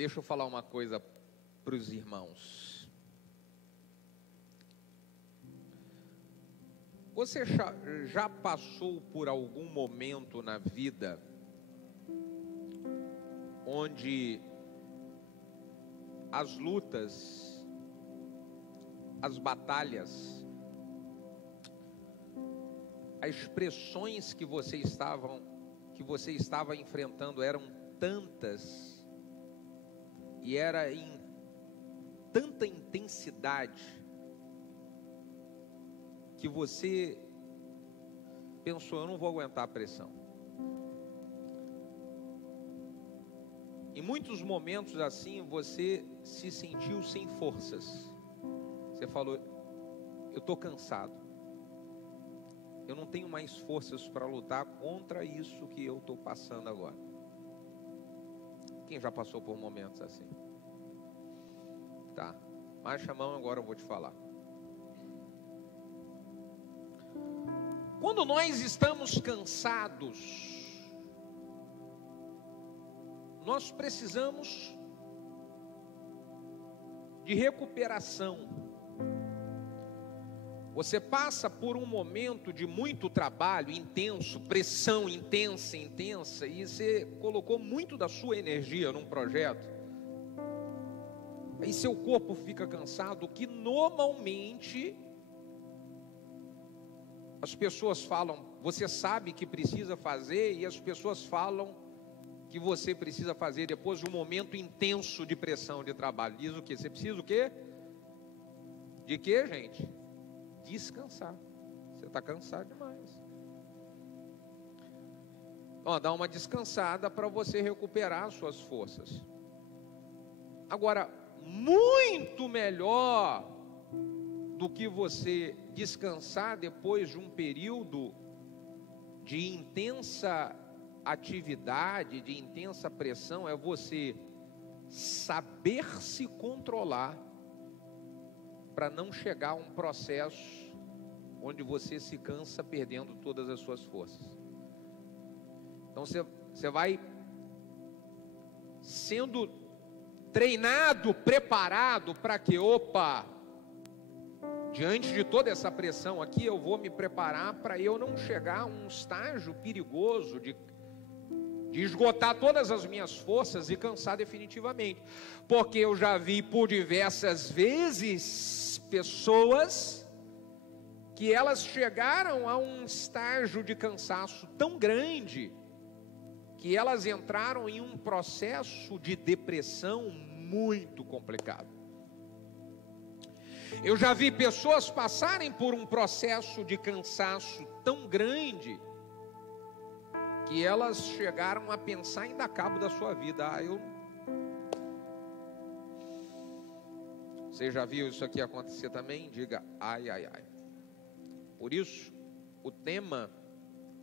Deixa eu falar uma coisa para os irmãos. Você já passou por algum momento na vida onde as lutas, as batalhas, as pressões que você estava enfrentando eram tantas e era em tanta intensidade que você pensou, eu não vou aguentar a pressão. Em muitos momentos assim, você se sentiu sem forças. Você falou, eu estou cansado. Eu não tenho mais forças para lutar contra isso que eu estou passando agora. Quem já passou por momentos assim? Tá, baixa a mão, agora eu vou te falar. Quando nós estamos cansados, nós precisamos de recuperação. Você passa por um momento de muito trabalho intenso, pressão intensa, e você colocou muito da sua energia num projeto. Aí seu corpo fica cansado, que normalmente as pessoas falam, você sabe que precisa fazer, e as pessoas falam que você precisa fazer depois de um momento intenso de pressão de trabalho. Diz o quê? Você precisa o quê? De quê, gente? Descansar. Você está cansado demais. Ó, dá uma descansada para você recuperar as suas forças. Agora, muito melhor do que você descansar depois de um período de intensa atividade, de intensa pressão, é você saber se controlar para não chegar a um processo onde você se cansa perdendo todas as suas forças. Então você vai sendo treinado, preparado para que, diante de toda essa pressão aqui, eu vou me preparar para eu não chegar a um estágio perigoso de esgotar todas as minhas forças e cansar definitivamente. Porque eu já vi por diversas vezes pessoas que elas chegaram a um estágio de cansaço tão grande que elas entraram em um processo de depressão muito complicado. Eu já vi pessoas passarem por um processo de cansaço tão grande que elas chegaram a pensar em dar cabo da sua vida. Você já viu isso aqui acontecer também? Diga, ai, ai, ai. Por isso, o tema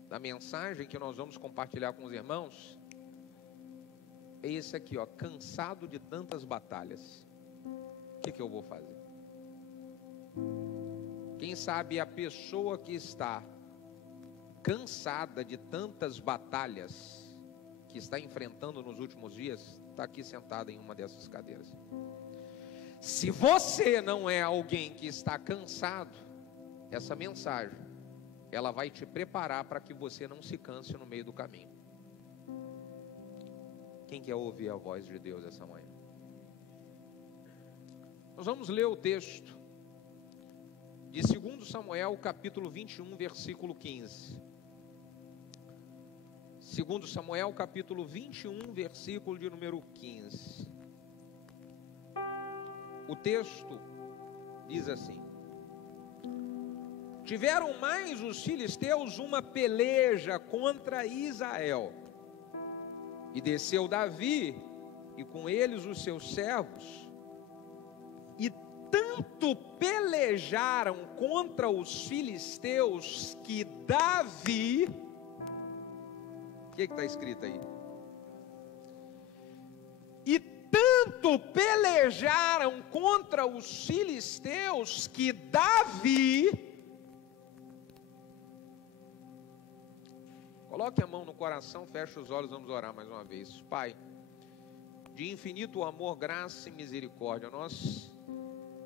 da mensagem que nós vamos compartilhar com os irmãos é esse aqui, ó, cansado de tantas batalhas. O que eu vou fazer? Quem sabe a pessoa que está cansada de tantas batalhas que está enfrentando nos últimos dias, está aqui sentada em uma dessas cadeiras. Se você não é alguém que está cansado, essa mensagem, ela vai te preparar para que você não se canse no meio do caminho. Quem quer ouvir a voz de Deus essa manhã? Nós vamos ler o texto de 2 Samuel, capítulo 21, versículo 15. 2 Samuel, capítulo 21, versículo de número 15. O texto diz assim: tiveram mais os filisteus uma peleja contra Israel, e desceu Davi, e com eles os seus servos, e tanto pelejaram contra os filisteus que Davi, o que está escrito aí? E tanto pelejaram contra os filisteus que Davi, coloque a mão no coração, feche os olhos, vamos orar mais uma vez. Pai, de infinito amor, graça e misericórdia. Nós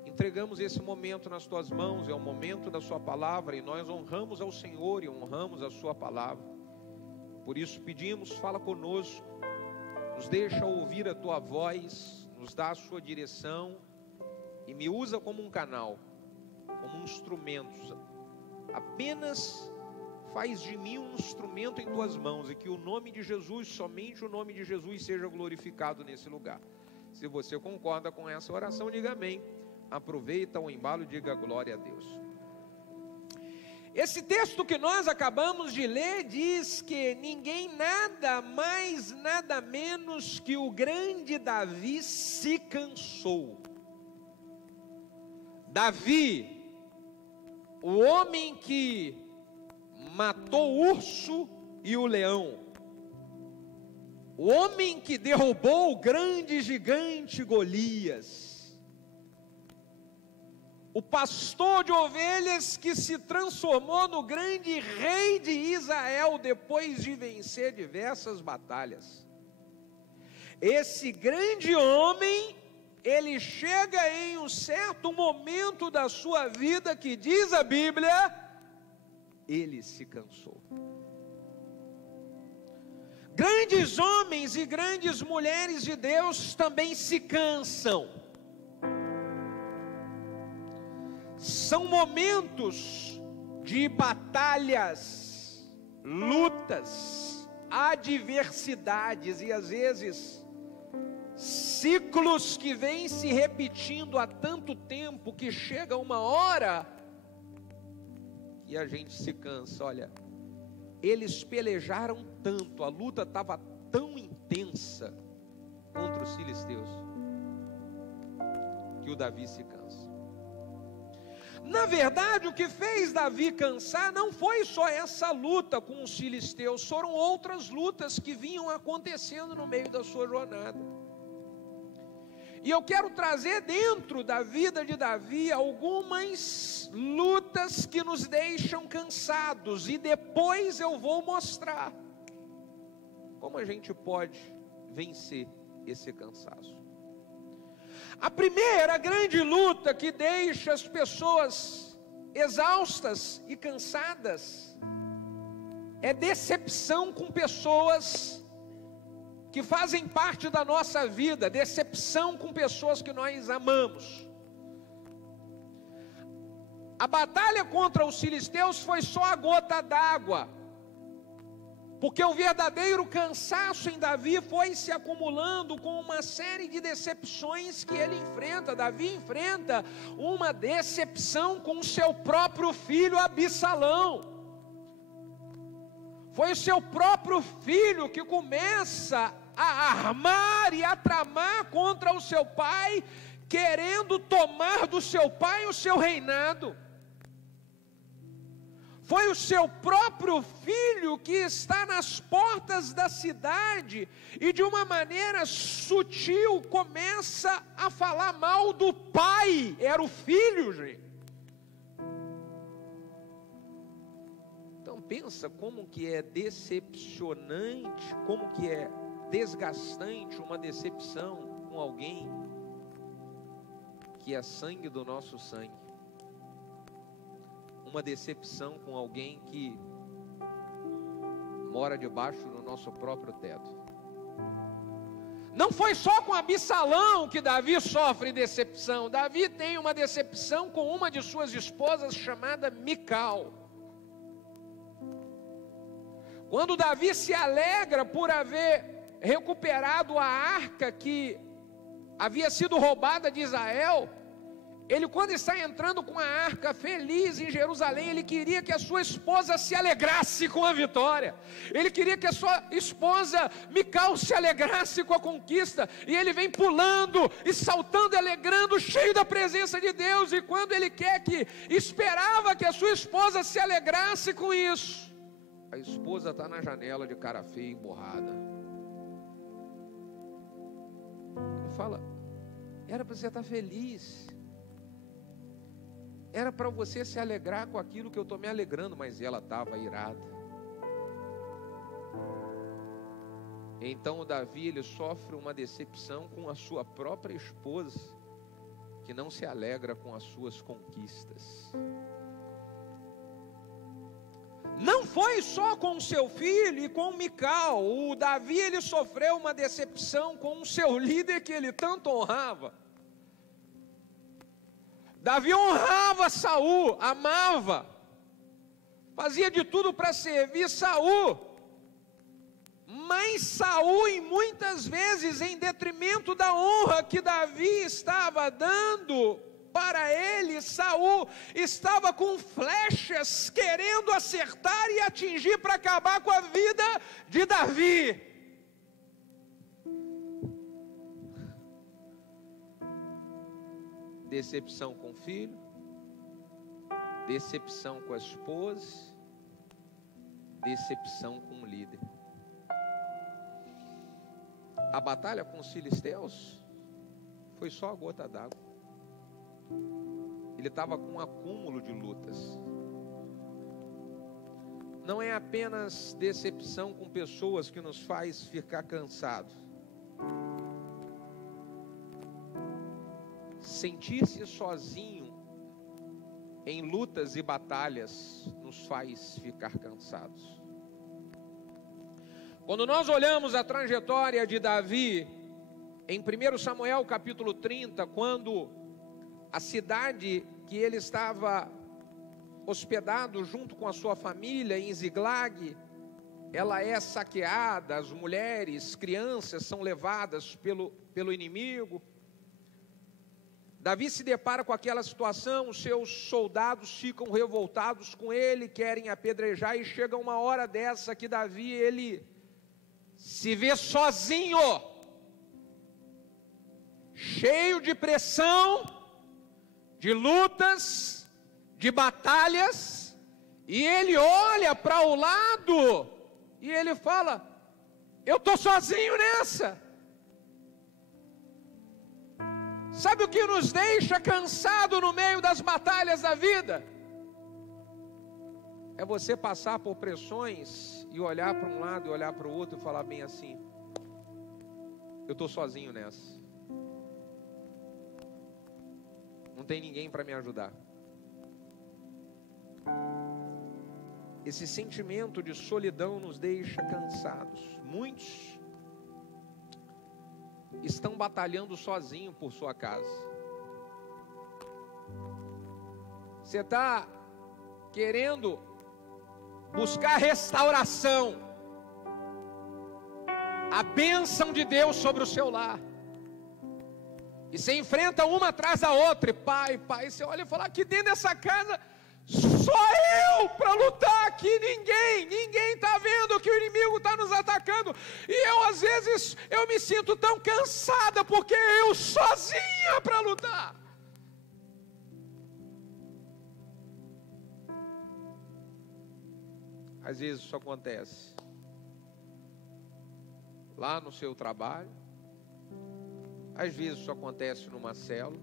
entregamos esse momento nas tuas mãos, é o momento da sua palavra, e nós honramos ao Senhor e honramos a sua palavra. Por isso pedimos, fala conosco, nos deixa ouvir a tua voz, nos dá a sua direção e me usa como um canal, como um instrumento. Apenas faz de mim um instrumento em tuas mãos, e que o nome de Jesus, somente o nome de Jesus, seja glorificado nesse lugar. Se você concorda com essa oração, diga amém. Aproveita o embalo e diga glória a Deus. Esse texto que nós acabamos de ler diz que ninguém, nada mais, nada menos que o grande Davi se cansou. Davi, o homem que matou o urso e o leão, o homem que derrubou o grande gigante Golias, o pastor de ovelhas que se transformou no grande rei de Israel depois de vencer diversas batalhas. Esse grande homem, ele chega em um certo momento da sua vida que diz a Bíblia, ele se cansou. Grandes homens e grandes mulheres de Deus também se cansam. São momentos de batalhas, lutas, adversidades e às vezes ciclos que vêm se repetindo há tanto tempo que chega uma hora e a gente se cansa. Olha, eles pelejaram tanto, a luta estava tão intensa contra os filisteus que o Davi se cansa. Na verdade, o que fez Davi cansar não foi só essa luta com os filisteus, foram outras lutas que vinham acontecendo no meio da sua jornada. E eu quero trazer dentro da vida de Davi algumas lutas que nos deixam cansados, e depois eu vou mostrar como a gente pode vencer esse cansaço. A primeira grande luta que deixa as pessoas exaustas e cansadas é decepção com pessoas que fazem parte da nossa vida, decepção com pessoas que nós amamos. A batalha contra os filisteus foi só a gota d'água, porque o verdadeiro cansaço em Davi foi se acumulando com uma série de decepções que ele enfrenta. Davi enfrenta uma decepção com o seu próprio filho Absalão. Foi o seu próprio filho que começa a armar e a tramar contra o seu pai, querendo tomar do seu pai o seu reinado. Foi o seu próprio filho que está nas portas da cidade e de uma maneira sutil começa a falar mal do pai. Era o filho, gente. Então pensa como que é decepcionante, como que é desgastante uma decepção com alguém que é sangue do nosso sangue. Uma decepção com alguém que mora debaixo do nosso próprio teto. Não foi só com Absalão que Davi sofre decepção. Davi tem uma decepção com uma de suas esposas chamada Mical. Quando Davi se alegra por haver recuperado a arca que havia sido roubada de Israel, ele, quando está entrando com a arca feliz em Jerusalém, ele queria que a sua esposa se alegrasse com a vitória. Ele queria que a sua esposa Mical se alegrasse com a conquista. E ele vem pulando e saltando, alegrando, cheio da presença de Deus. E quando ele esperava que a sua esposa se alegrasse com isso, a esposa está na janela de cara feia e borrada. Ele fala, era para você estar feliz. Era para você se alegrar com aquilo que eu estou me alegrando, mas ela estava irada. Então o Davi, ele sofre uma decepção com a sua própria esposa, que não se alegra com as suas conquistas. Não foi só com seu filho e com Mical. O Davi, ele sofreu uma decepção com o seu líder que ele tanto honrava. Davi honrava Saul, amava, fazia de tudo para servir Saul. Mas Saul, em muitas vezes, em detrimento da honra que Davi estava dando para ele, Saul estava com flechas querendo acertar e atingir para acabar com a vida de Davi. Decepção com o filho, decepção com a esposa, decepção com o líder. A batalha com os filisteus foi só a gota d'água. Ele estava com um acúmulo de lutas. Não é apenas decepção com pessoas que nos faz ficar cansados. Sentir-se sozinho em lutas e batalhas nos faz ficar cansados. Quando nós olhamos a trajetória de Davi, em 1 Samuel capítulo 30, quando a cidade que ele estava hospedado junto com a sua família em Ziglag, ela é saqueada, as mulheres, crianças são levadas pelo inimigo. Davi se depara com aquela situação, os seus soldados ficam revoltados com ele, querem apedrejar, e chega uma hora dessa que Davi, ele se vê sozinho, cheio de pressão, de lutas, de batalhas, e ele olha para o lado, e ele fala, eu estou sozinho nessa. Sabe o que nos deixa cansado no meio das batalhas da vida? É você passar por pressões e olhar para um lado e olhar para o outro e falar bem assim, eu estou sozinho nessa. Não tem ninguém para me ajudar. Esse sentimento de solidão nos deixa cansados. Muitos estão batalhando sozinho por sua casa. Você está querendo buscar restauração, a bênção de Deus sobre o seu lar, e você enfrenta uma atrás da outra, e pai, você olha e fala, aqui dentro dessa casa, só eu para lutar aqui, ninguém está vendo que o inimigo está nos atacando, e eu às vezes, eu me sinto tão cansada, porque eu sozinha para lutar. Às vezes isso acontece lá no seu trabalho, às vezes isso acontece numa célula,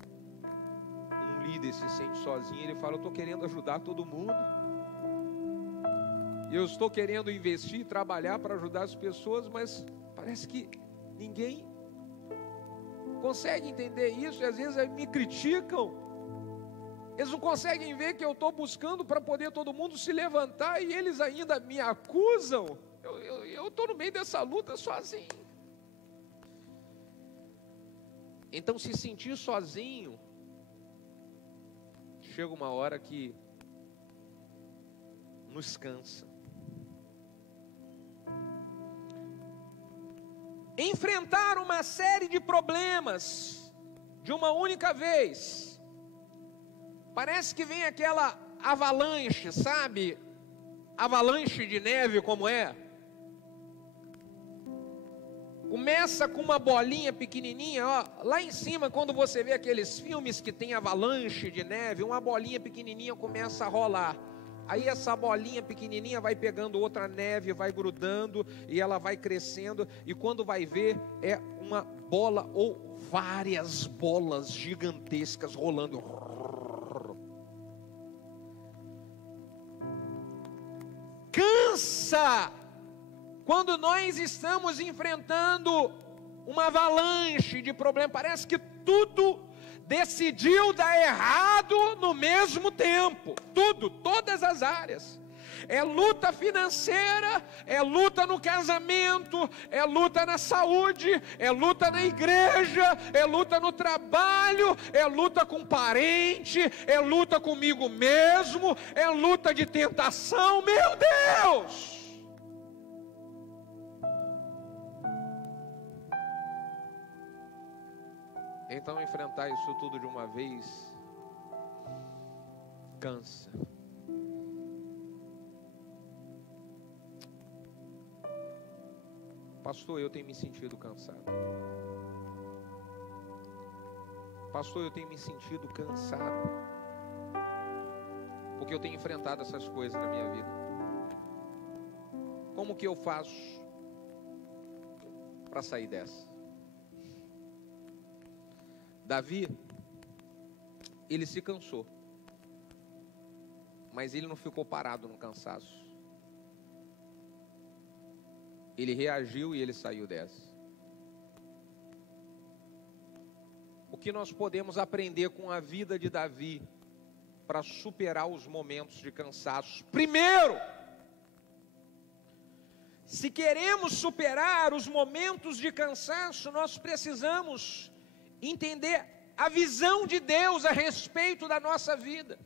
um líder se sente sozinho, ele fala, eu estou querendo ajudar todo mundo, eu estou querendo investir, trabalhar para ajudar as pessoas, mas parece que ninguém consegue entender isso, e às vezes me criticam. Eles não conseguem ver que eu estou buscando para poder todo mundo se levantar, e eles ainda me acusam. Eu estou no meio dessa luta sozinho. Então, se sentir sozinho, chega uma hora que nos cansa. Enfrentar uma série de problemas de uma única vez, parece que vem aquela avalanche, sabe? Avalanche de neve como é. Começa com uma bolinha pequenininha, ó, lá em cima, quando você vê aqueles filmes que tem avalanche de neve, uma bolinha pequenininha começa a rolar. Aí essa bolinha pequenininha vai pegando outra neve, vai grudando, e ela vai crescendo, e quando vai ver, é uma bola ou várias bolas gigantescas rolando. Cansa quando nós estamos enfrentando uma avalanche de problemas, parece que tudo decidiu dar errado no mesmo tempo, todas as áreas. É luta financeira, é luta no casamento, é luta na saúde, é luta na igreja, é luta no trabalho, é luta com parente, é luta comigo mesmo, é luta de tentação, meu Deus! Então enfrentar isso tudo de uma vez cansa. Pastor, eu tenho me sentido cansado. Pastor, eu tenho me sentido cansado, porque eu tenho enfrentado essas coisas na minha vida. Como que eu faço para sair dessa? Davi, ele se cansou, mas ele não ficou parado no cansaço. Ele reagiu e ele saiu dessa. O que nós podemos aprender com a vida de Davi para superar os momentos de cansaço? Primeiro, se queremos superar os momentos de cansaço, nós precisamos entender a visão de Deus a respeito da nossa vida.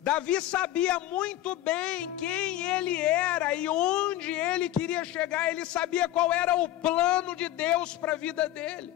Davi sabia muito bem quem ele era e onde ele queria chegar. Ele sabia qual era o plano de Deus para a vida dele.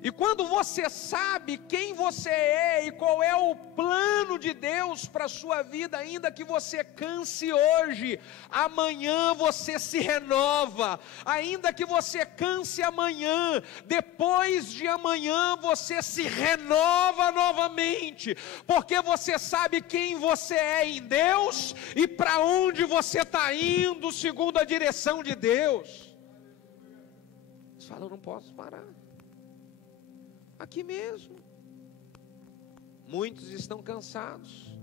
E quando você sabe quem você é e qual é o plano de Deus para a sua vida, ainda que você canse hoje, amanhã você se renova. Ainda que você canse amanhã, depois de amanhã você se renova novamente, porque você sabe quem você é em Deus e para onde você está indo segundo a direção de Deus. Você fala, eu não posso parar. Aqui mesmo, muitos estão cansados,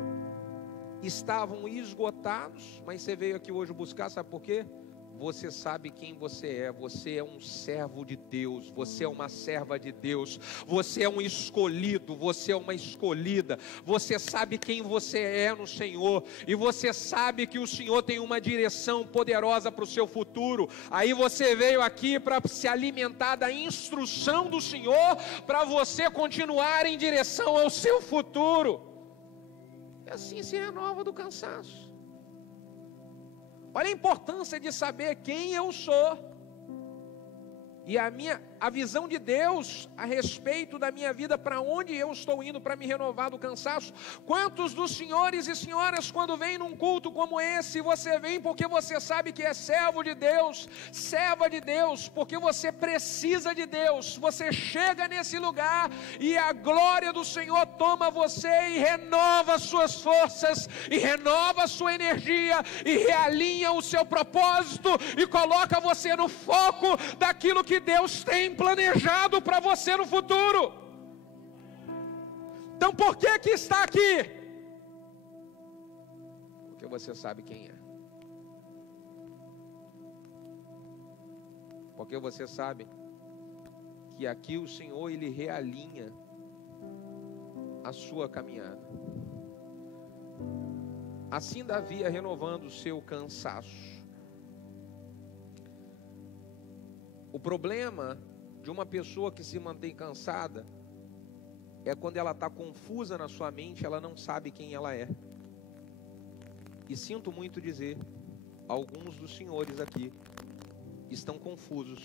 estavam esgotados, mas você veio aqui hoje buscar, sabe por quê? Você sabe quem você é um servo de Deus, você é uma serva de Deus, você é um escolhido, você é uma escolhida, você sabe quem você é no Senhor, e você sabe que o Senhor tem uma direção poderosa para o seu futuro. Aí você veio aqui para se alimentar da instrução do Senhor, para você continuar em direção ao seu futuro, e assim se renova do cansaço. Olha a importância de saber quem eu sou. E a visão de Deus a respeito da minha vida, para onde eu estou indo para me renovar do cansaço. Quantos dos senhores e senhoras, quando vêm num culto como esse, você vem porque você sabe que é servo de Deus, serva de Deus, porque você precisa de Deus. Você chega nesse lugar e a glória do Senhor toma você e renova suas forças, e renova a sua energia, e realinha o seu propósito, e coloca você no foco daquilo que Deus tem planejado para você no futuro. Então por que está aqui? Porque você sabe quem é. Porque você sabe que aqui o Senhor, Ele realinha a sua caminhada. Assim Davi ia renovando o seu cansaço. O problema de uma pessoa que se mantém cansada é quando ela está confusa na sua mente, ela não sabe quem ela é. E sinto muito dizer, alguns dos senhores aqui estão confusos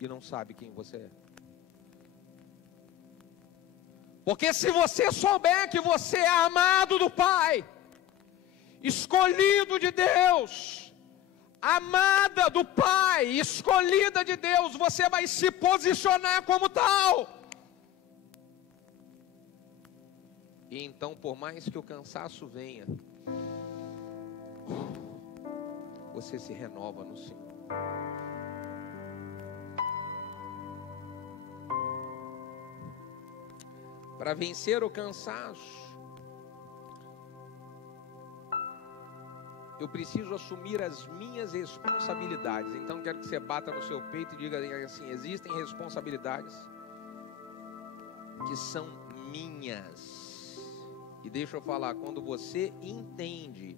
e não sabem quem você é. Porque se você souber que você é amado do Pai, escolhido de Deus, amada do Pai, escolhida de Deus, você vai se posicionar como tal. E então, por mais que o cansaço venha, você se renova no Senhor. Para vencer o cansaço, eu preciso assumir as minhas responsabilidades. Então quero que você bata no seu peito e diga assim: existem responsabilidades que são minhas. E deixa eu falar, quando você entende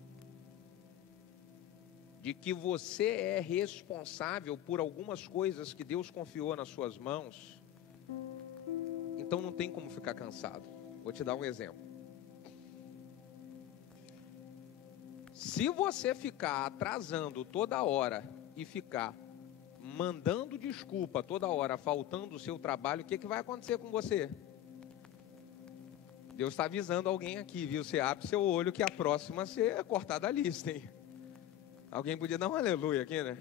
de que você é responsável por algumas coisas que Deus confiou nas suas mãos, então não tem como ficar cansado. Vou te dar um exemplo. Se você ficar atrasando toda hora e ficar mandando desculpa toda hora, faltando o seu trabalho, o que vai acontecer com você? Deus está avisando alguém aqui, viu? Você abre seu olho que a próxima você é cortada da lista, hein? Alguém podia dar um aleluia aqui, né?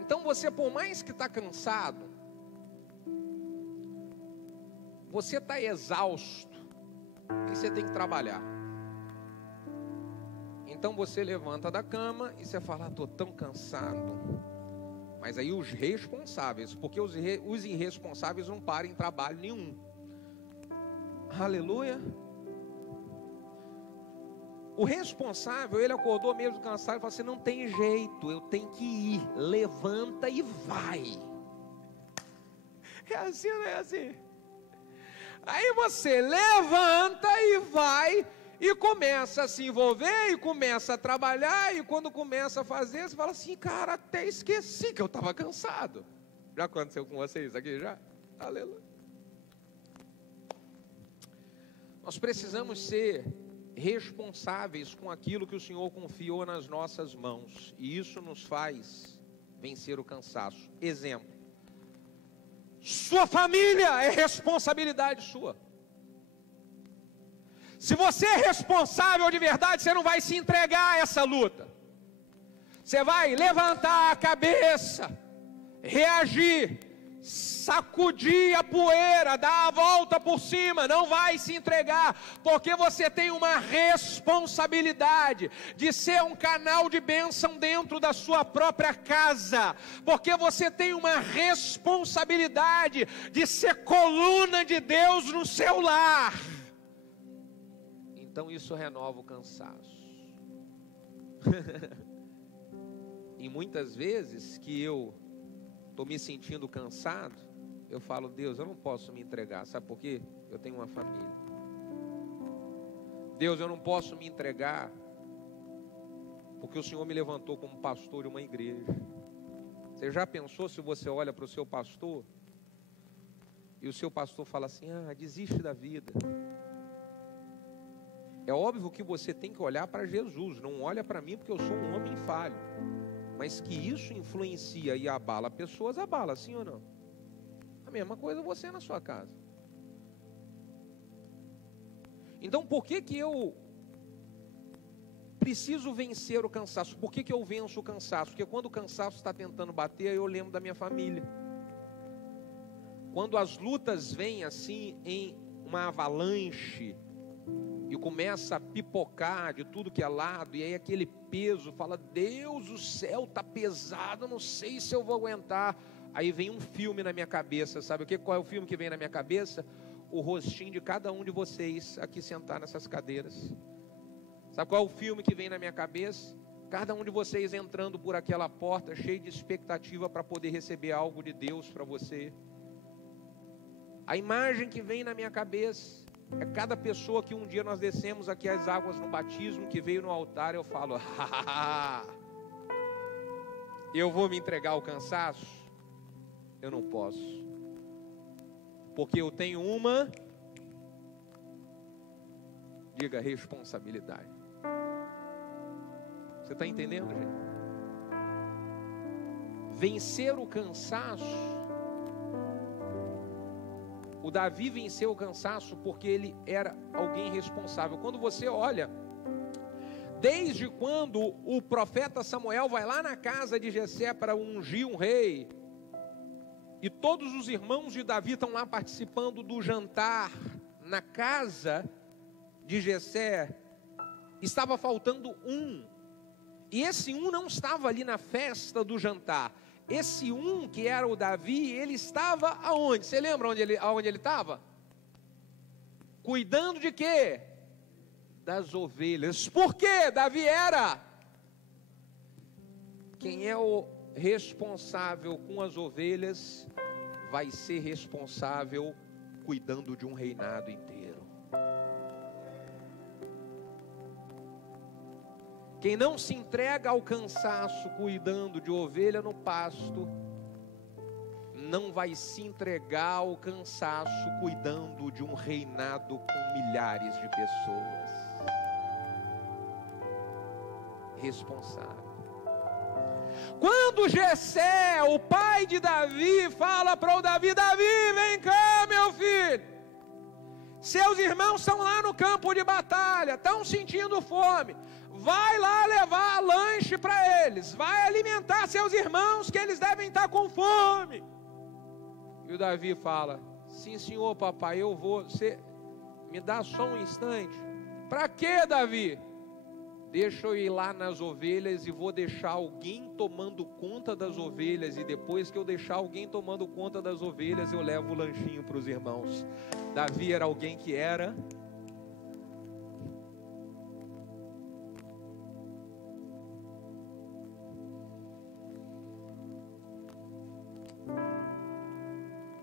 Então você, por mais que está cansado, você está exausto, e você tem que trabalhar. Então você levanta da cama e você fala: estou tão cansado. Mas aí os responsáveis, porque os irresponsáveis não param em trabalho nenhum. Aleluia. O responsável, ele acordou mesmo cansado e falou assim: não tem jeito, eu tenho que ir. Levanta e vai. É assim ou não é assim? Aí você levanta e vai, e começa a se envolver, e começa a trabalhar, e quando começa a fazer, você fala assim: cara, até esqueci que eu estava cansado. Já aconteceu com vocês aqui já? Aleluia. Nós precisamos ser responsáveis com aquilo que o Senhor confiou nas nossas mãos, e isso nos faz vencer o cansaço. Exemplo: sua família é responsabilidade sua. Se você é responsável de verdade, você não vai se entregar a essa luta. Você vai levantar a cabeça, reagir, sacudir a poeira, dar a volta por cima, não vai se entregar, porque você tem uma responsabilidade de ser um canal de bênção dentro da sua própria casa, porque você tem uma responsabilidade de ser coluna de Deus no seu lar. Então isso renova o cansaço. E muitas vezes que eu estou me sentindo cansado, eu falo: Deus, eu não posso me entregar. Sabe por quê? Eu tenho uma família. Deus, eu não posso me entregar porque o Senhor me levantou como pastor de uma igreja. Você já pensou se você olha para o seu pastor e o seu pastor fala assim: desiste da vida? É óbvio que você tem que olhar para Jesus, não olha para mim porque eu sou um homem falho. Mas que isso influencia e abala pessoas, abala, sim ou não? A mesma coisa você na sua casa. Então por que eu preciso vencer o cansaço? Por que eu venço o cansaço? Porque quando o cansaço está tentando bater, eu lembro da minha família. Quando as lutas vêm assim em uma avalanche e começa a pipocar de tudo que é lado, e aí aquele peso, fala: Deus, o céu está pesado, não sei se eu vou aguentar. Aí vem um filme na minha cabeça, sabe qual é o filme que vem na minha cabeça? O rostinho de cada um de vocês aqui sentado nessas cadeiras. Sabe qual é o filme que vem na minha cabeça? Cada um de vocês entrando por aquela porta, cheio de expectativa para poder receber algo de Deus para você. A imagem que vem na minha cabeça é cada pessoa que um dia nós descemos aqui as águas no batismo, que veio no altar. Eu falo: eu vou me entregar ao cansaço? Eu não posso, porque eu tenho uma, diga, responsabilidade. Você está entendendo, gente? Vencer o cansaço. O Davi venceu o cansaço porque ele era alguém responsável. Quando você olha, desde quando o profeta Samuel vai lá na casa de Jessé para ungir um rei, e todos os irmãos de Davi estão lá participando do jantar na casa de Jessé, estava faltando um, e esse um não estava ali na festa do jantar. Esse um, que era o Davi, ele estava aonde? Você lembra aonde ele estava? Cuidando de quê? das ovelhas. Por quê? Davi era. Quem é o responsável com as ovelhas vai ser responsável cuidando de um reinado inteiro. Quem não se entrega ao cansaço cuidando de ovelha no pasto, não vai se entregar ao cansaço cuidando de um reinado com milhares de pessoas. Responsável. Quando Jessé, o pai de Davi, fala para o Davi: Davi, vem cá, meu filho. Seus irmãos estão lá no campo de batalha, estão sentindo fome. Vai lá levar lanche para eles. Vai alimentar seus irmãos, que eles devem estar com fome. E o Davi fala: sim, senhor, papai, eu vou. Você me dá só um instante. Para quê, Davi? Deixa eu ir lá nas ovelhas e vou deixar alguém tomando conta das ovelhas. E depois que eu deixar alguém tomando conta das ovelhas, eu levo o lanchinho para os irmãos. Davi era alguém que era...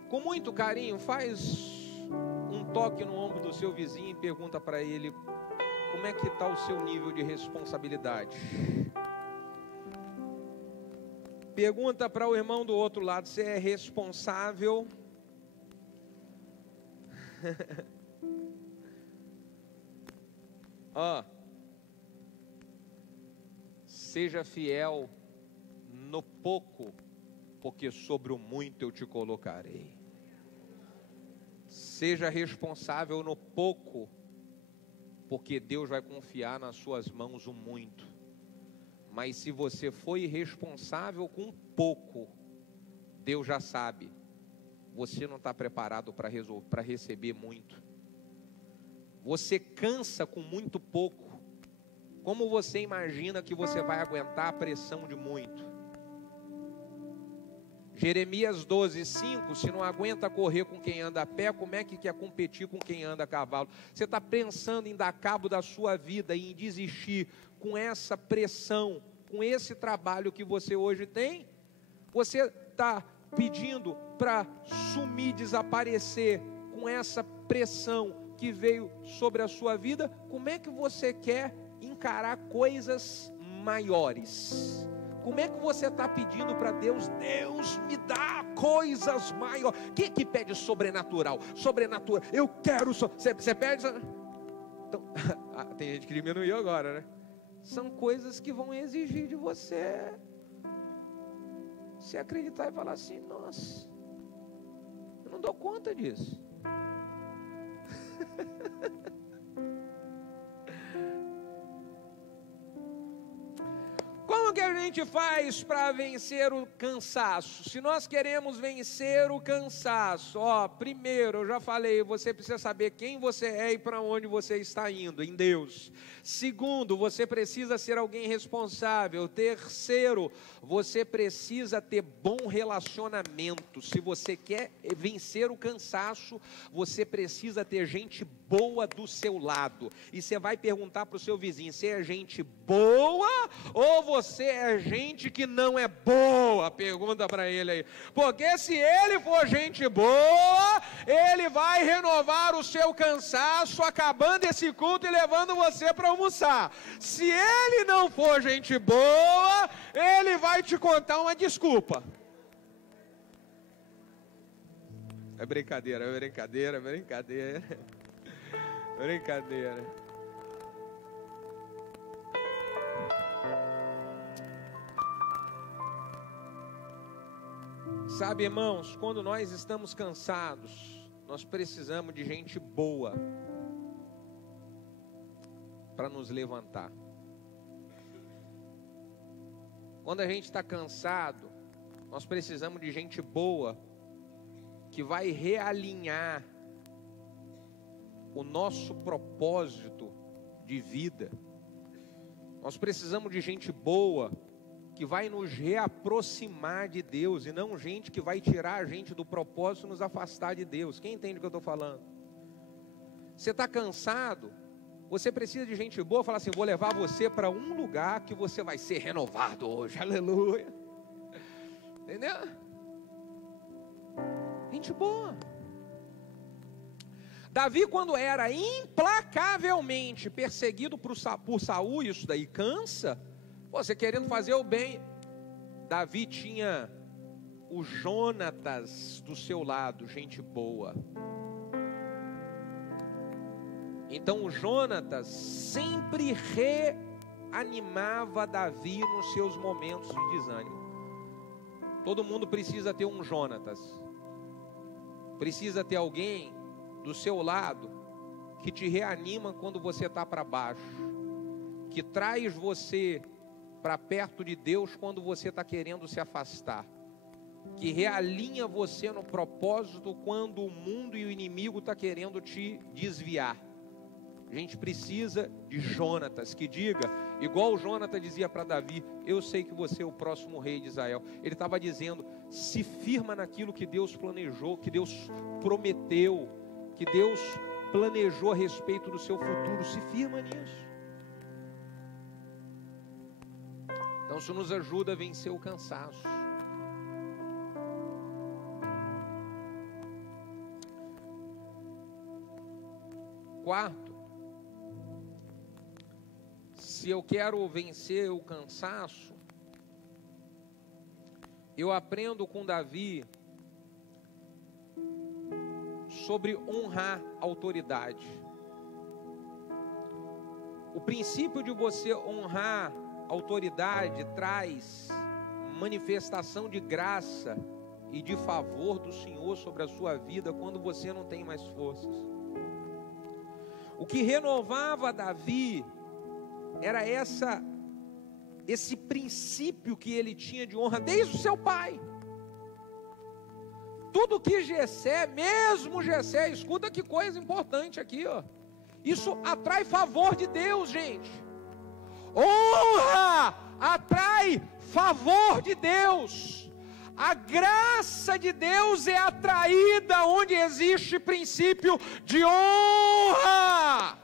Com muito carinho, faz um toque no ombro do seu vizinho e pergunta para ele: como é que está o seu nível de responsabilidade? Pergunta para o irmão do outro lado: você é responsável? Seja fiel no pouco, porque sobre o muito eu te colocarei. Seja responsável no pouco, porque Deus vai confiar nas suas mãos o muito. Mas se você foi irresponsável com pouco, Deus já sabe, você não está preparado para receber muito. Você cansa com muito pouco. Como você imagina que você vai aguentar a pressão de muito? Jeremias 12:5, se não aguenta correr com quem anda a pé, como é que quer competir com quem anda a cavalo? Você está pensando em dar cabo da sua vida e em desistir com essa pressão, com esse trabalho que você hoje tem? Você está pedindo para sumir, desaparecer com essa pressão que veio sobre a sua vida? Como é que você quer encarar coisas maiores? Como é que você está pedindo para Deus? Deus me dá coisas maiores. Quem é que pede sobrenatural? Sobrenatural. Eu quero. Você pede. Então, tem gente que diminuiu agora, né? São coisas que vão exigir de você se acreditar e falar assim: nossa, eu não dou conta disso. Como que a gente faz para vencer o cansaço? Se nós queremos vencer o cansaço, primeiro, eu já falei, você precisa saber quem você é e para onde você está indo, em Deus. Segundo, você precisa ser alguém responsável. Terceiro, você precisa ter bom relacionamento. Se você quer vencer o cansaço, você precisa ter gente boa do seu lado. E você vai perguntar para o seu vizinho: você é gente boa ou você é gente que não é boa? Pergunta para ele aí. Porque se ele for gente boa, ele vai renovar o seu cansaço, acabando esse culto e levando você para almoçar. Se ele não for gente boa, ele vai te contar uma desculpa. É brincadeira, é brincadeira, é brincadeira. Brincadeira. Sabe, irmãos, quando nós estamos cansados, nós precisamos de gente boa para nos levantar. Quando a gente está cansado, nós precisamos de gente boa que vai realinhar o nosso propósito de vida. Nós precisamos de gente boa que vai nos reaproximar de Deus, e não gente que vai tirar a gente do propósito e nos afastar de Deus. Quem entende o que eu estou falando? Você está cansado, Você precisa de gente boa, falar assim, vou levar você para um lugar que você vai ser renovado hoje, aleluia. Entendeu? Gente boa. Davi, quando era implacavelmente perseguido por Saul, isso daí cansa, você querendo fazer o bem, Davi tinha o Jonatas do seu lado, gente boa. Então o Jonatas sempre reanimava Davi nos seus momentos de desânimo. Todo mundo precisa ter um Jonatas. Precisa ter alguém do seu lado que te reanima quando você está para baixo, que traz você para perto de Deus quando você está querendo se afastar, que realinha você no propósito quando o mundo e o inimigo está querendo te desviar. A gente precisa de Jonatas que diga, igual o Jonatas dizia para Davi, eu sei que você é o próximo rei de Israel. Ele estava dizendo, se firma naquilo que Deus planejou, que Deus prometeu, que Deus planejou a respeito do seu futuro, se firma nisso. Então isso nos ajuda a vencer o cansaço. Quarto, se eu quero vencer o cansaço, eu aprendo com Davi sobre honrar a autoridade. O princípio de você honrar a autoridade traz manifestação de graça e de favor do Senhor sobre a sua vida quando você não tem mais forças. O que renovava Davi era esse princípio que ele tinha de honra desde o seu pai. Tudo que Jessé, mesmo Jessé, escuta que coisa importante aqui, ó. Isso atrai favor de Deus, gente. Honra atrai favor de Deus. A graça de Deus é atraída onde existe princípio de honra.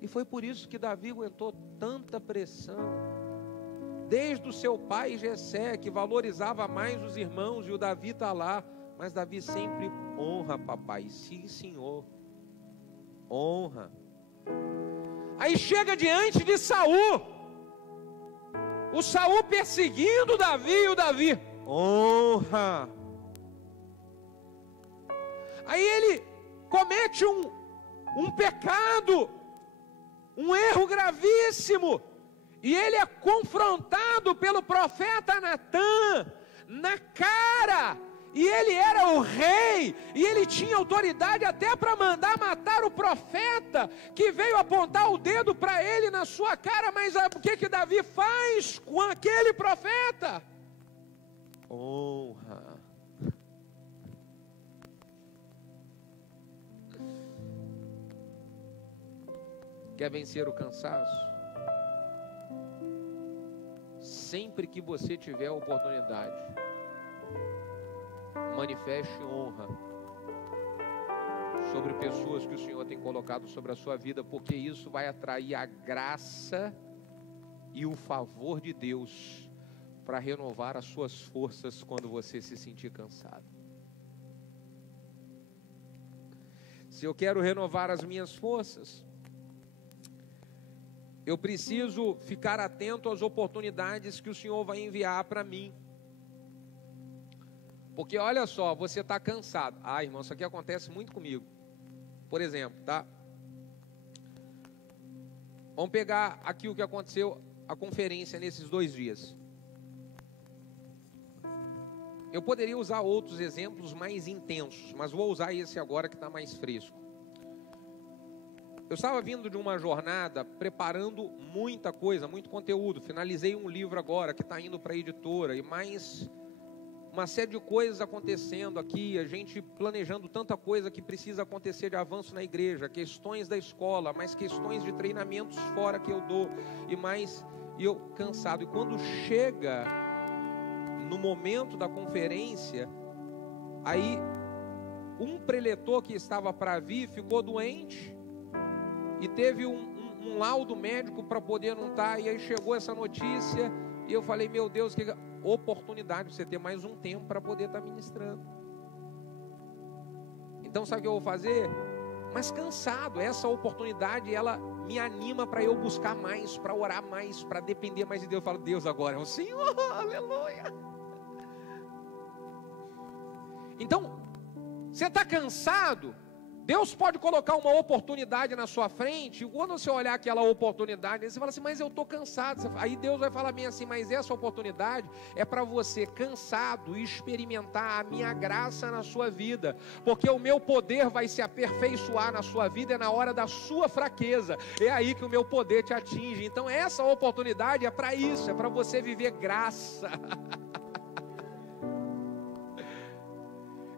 E foi por isso que Davi aguentou tanta pressão. Desde o seu pai Jessé, que valorizava mais os irmãos, e o Davi está lá. Mas Davi sempre honra, papai. Sim, senhor. Honra. Aí chega diante de Saul. O Saul perseguindo Davi, e o Davi, honra. Aí ele comete um pecado, um erro gravíssimo, e ele é confrontado pelo profeta Natã, na cara. E ele era o rei, e ele tinha autoridade até para mandar matar o profeta, que veio apontar o dedo para ele na sua cara. Mas o que Davi faz com aquele profeta? Honra. Quer vencer o cansaço? Sempre que você tiver a oportunidade, manifeste honra sobre pessoas que o Senhor tem colocado sobre a sua vida, porque isso vai atrair a graça e o favor de Deus para renovar as suas forças quando você se sentir cansado. Se eu quero renovar as minhas forças, eu preciso ficar atento às oportunidades que o Senhor vai enviar para mim. Porque olha só, você está cansado. Ah, irmão, isso aqui acontece muito comigo. Por exemplo, tá? Vamos pegar aqui o que aconteceu, a conferência nesses 2 dias. Eu poderia usar outros exemplos mais intensos, mas vou usar esse agora que está mais fresco. Eu estava vindo de uma jornada, preparando muita coisa, muito conteúdo. Finalizei um livro agora, que está indo para a editora, e mais uma série de coisas acontecendo aqui, a gente planejando tanta coisa que precisa acontecer de avanço na igreja, questões da escola, mais questões de treinamentos fora que eu dou, e eu cansado. E quando chega no momento da conferência, aí um preletor que estava para vir ficou doente e teve um laudo médico para poder não estar, e aí chegou essa notícia, e eu falei, meu Deus, que oportunidade, você ter mais um tempo para poder estar ministrando. Então sabe o que eu vou fazer? Mas cansado, essa oportunidade, ela me anima para eu buscar mais, para orar mais, para depender mais de Deus. Eu falo, Deus agora é o Senhor, aleluia. Então, você está cansado, Deus pode colocar uma oportunidade na sua frente, e quando você olhar aquela oportunidade, você fala assim, mas eu estou cansado. Aí Deus vai falar bem assim, mas essa oportunidade é para você, cansado, experimentar a minha graça na sua vida, porque o meu poder vai se aperfeiçoar na sua vida, é na hora da sua fraqueza, é aí que o meu poder te atinge. Então essa oportunidade é para isso, é para você viver graça.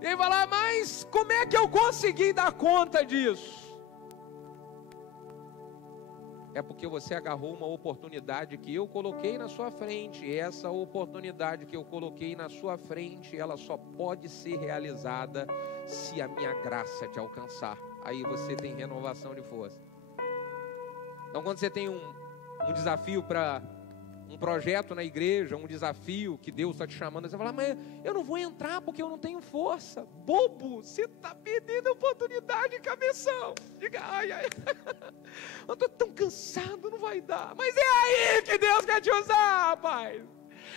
E aí vai lá, mas como é que eu consegui dar conta disso? É porque você agarrou uma oportunidade que eu coloquei na sua frente. E essa oportunidade que eu coloquei na sua frente, ela só pode ser realizada se a minha graça te alcançar. Aí você tem renovação de força. Então quando você tem um desafio para um projeto na igreja, um desafio que Deus está te chamando, você fala, mas eu não vou entrar porque eu não tenho força. Bobo, você está perdendo a oportunidade, cabeção. Diga, ai, ai, eu estou tão cansado, não vai dar. Mas é aí que Deus quer te usar, rapaz.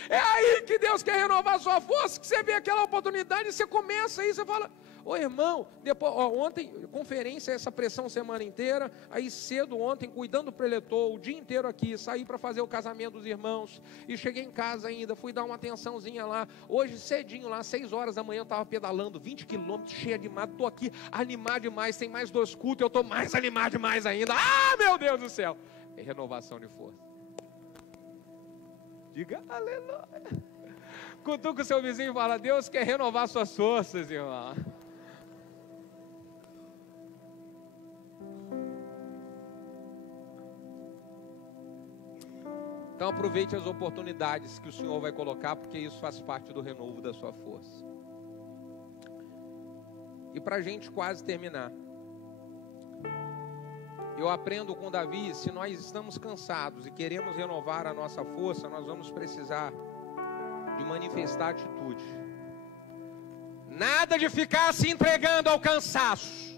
É aí que Deus quer renovar a sua força, que você vê aquela oportunidade, você começa aí, você fala, ô irmão, depois, ontem, conferência, essa pressão semana inteira, aí cedo ontem, cuidando do preletor, o dia inteiro aqui, saí para fazer o casamento dos irmãos, e cheguei em casa ainda, fui dar uma atençãozinha lá, hoje cedinho lá, 6 horas da manhã, eu estava pedalando, 20 quilômetros, cheio de mato, estou aqui animado demais, tem mais 2 cultos, eu estou mais animado demais ainda, meu Deus do céu, é renovação de força. Diga aleluia. Cutuca o seu vizinho e fala, Deus quer renovar suas forças, irmão. Então aproveite as oportunidades que o Senhor vai colocar, porque isso faz parte do renovo da sua força. E para a gente quase terminar, eu aprendo com Davi, se nós estamos cansados e queremos renovar a nossa força, nós vamos precisar de manifestar atitude. Nada de ficar se entregando ao cansaço.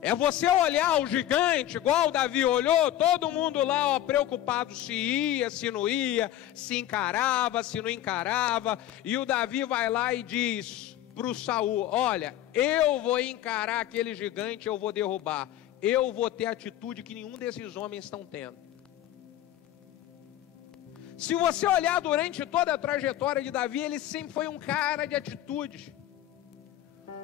É você olhar o gigante, igual o Davi olhou, todo mundo lá ó, preocupado se ia, se não ia, se encarava, se não encarava, e o Davi vai lá e diz para o Saul, olha, eu vou encarar aquele gigante, eu vou derrubar, eu vou ter atitude que nenhum desses homens estão tendo. Se você olhar durante toda a trajetória de Davi, ele sempre foi um cara de atitude.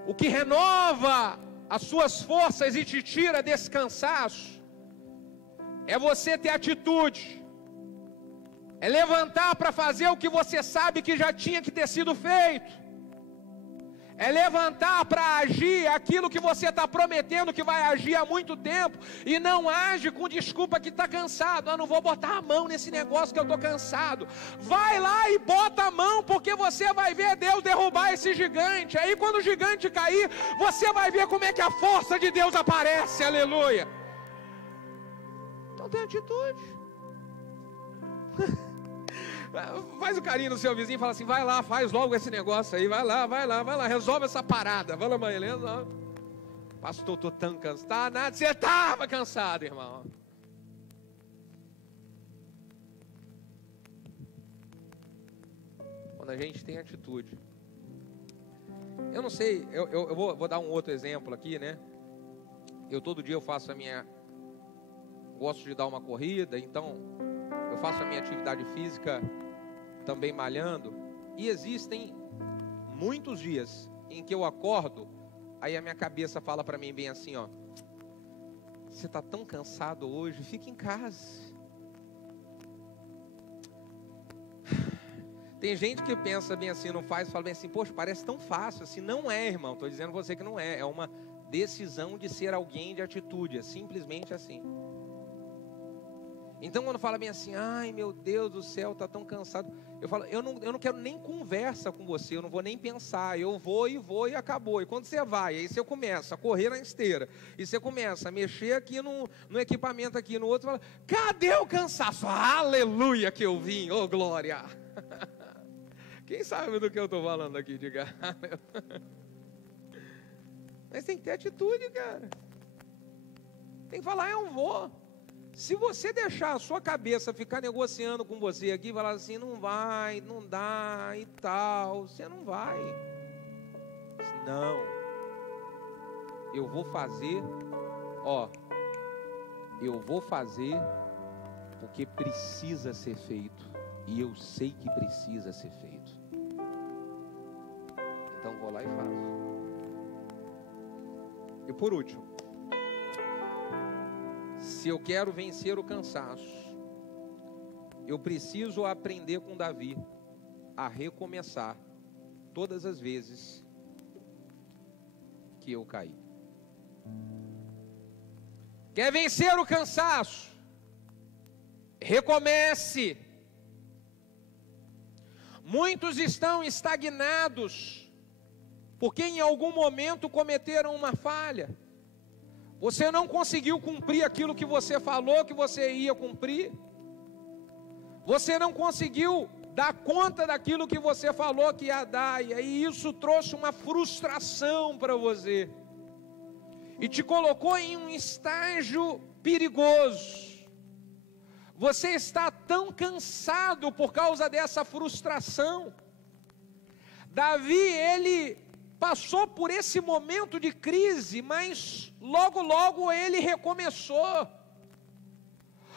O que renova as suas forças e te tira desse cansaço é você ter atitude, é levantar para fazer o que você sabe que já tinha que ter sido feito, é levantar para agir aquilo que você está prometendo que vai agir há muito tempo, e não age com desculpa que está cansado, não vou botar a mão nesse negócio que eu estou cansado. Vai lá e bota a mão, porque você vai ver Deus derrubar esse gigante. Aí quando o gigante cair, você vai ver como é que a força de Deus aparece, aleluia. Então tem atitude. Faz o carinho no seu vizinho e fala assim, vai lá, faz logo esse negócio aí, vai lá, resolve essa parada. Fala, mãe, resolve. Pastor, estou tão cansado. Tá nada, você estava cansado, irmão. Quando a gente tem atitude. Eu não sei, eu vou dar um outro exemplo aqui, né? Todo dia eu faço gosto de dar uma corrida, então eu faço a minha atividade física também malhando, e existem muitos dias em que eu acordo, aí a minha cabeça fala para mim bem assim, ó, você está tão cansado hoje, fica em casa. Tem gente que pensa bem assim, não faz, fala bem assim, poxa, parece tão fácil, assim, não é, irmão, estou dizendo a você que não é uma decisão de ser alguém de atitude, é simplesmente assim. Então quando fala bem assim, ai meu Deus do céu, está tão cansado, eu falo, eu não quero nem conversa com você, eu não vou nem pensar, eu vou e acabou. E quando você vai, aí você começa a correr na esteira, e você começa a mexer aqui no equipamento aqui, no outro, fala, cadê o cansaço? Aleluia que eu vim, ô glória! Quem sabe do que eu estou falando aqui, diga. Mas tem que ter atitude, cara. Tem que falar, eu vou. Se você deixar a sua cabeça ficar negociando com você aqui, falar assim, não vai, não dá e tal, você não vai. Não. Eu vou fazer, eu vou fazer porque precisa ser feito. E eu sei que precisa ser feito. Então vou lá e faço. E por último, se eu quero vencer o cansaço, eu preciso aprender com Davi a recomeçar todas as vezes que eu caí. Quer vencer o cansaço? Recomece. Muitos estão estagnados porque em algum momento cometeram uma falha. Você não conseguiu cumprir aquilo que você falou que você ia cumprir. Você não conseguiu dar conta daquilo que você falou que ia dar. E aí isso trouxe uma frustração para você. E te colocou em um estágio perigoso. Você está tão cansado por causa dessa frustração. Davi, ele passou por esse momento de crise, mas logo ele recomeçou.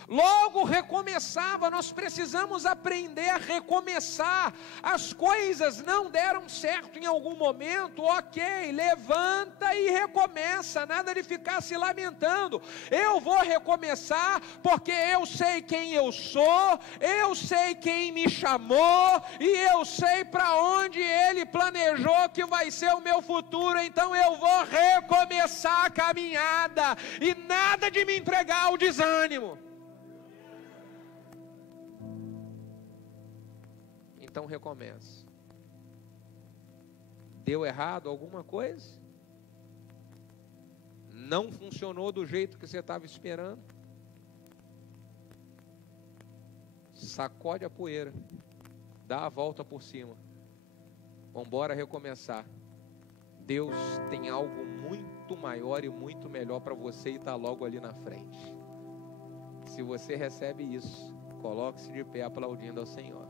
Logo recomeçava, nós precisamos aprender a recomeçar. As coisas não deram certo em algum momento, ok, levanta e recomeça, nada de ficar se lamentando. Eu vou recomeçar porque eu sei quem eu sou, eu sei quem me chamou e eu sei para onde Ele planejou que vai ser o meu futuro, então eu vou recomeçar a caminhada e nada de me entregar ao desânimo. Então recomece. Deu errado alguma coisa? Não funcionou do jeito que você estava esperando? Sacode a poeira, dá a volta por cima. Vamos embora recomeçar. Deus tem algo muito maior e muito melhor para você e está logo ali na frente. Se você recebe isso, coloque-se de pé aplaudindo ao Senhor.